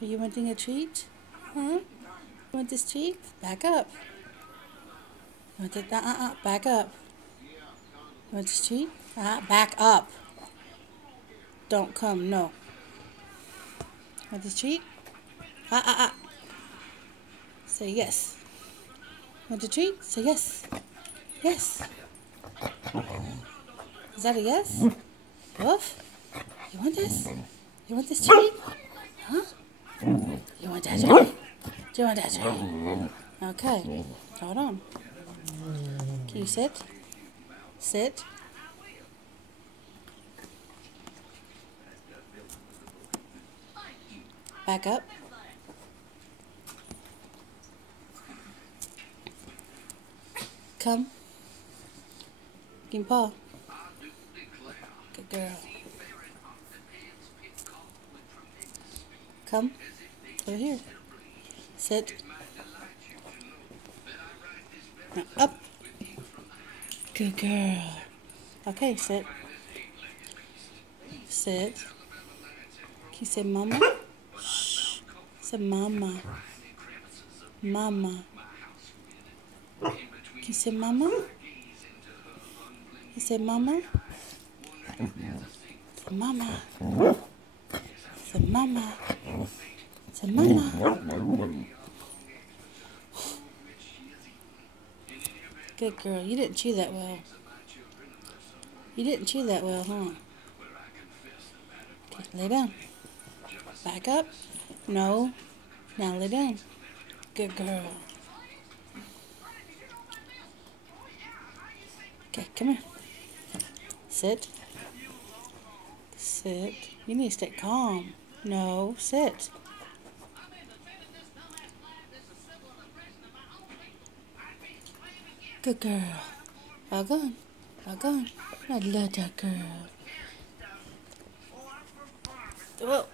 Are you wanting a treat? Huh? You want this treat? Back up. You want it? Back up. You want this treat? Back up. Don't come, no. Want this treat? Say yes. Want the treat? Say yes. Yes. Is that a yes? Woof? You want this? You want this treat? Huh? You want that treat? Do you want that treat? Okay. Hold on. Can you sit? Sit. Back up. Come. Give me paw. Good girl. Come. Over here. Sit. Now up. Good girl. Okay, sit. Sit. Can you say mama? Shh. Say mama. Mama. Can you say mama? You say mama? Say mama. Say mama. Say mama. Good girl. You didn't chew that well. You didn't chew that well, huh? Okay, lay down. Back up. No. Now lay down. Good girl. Okay, come here. Sit. Sit. You need to stay calm. No, sit. Good girl. All gone. All gone. I love that girl. Whoa.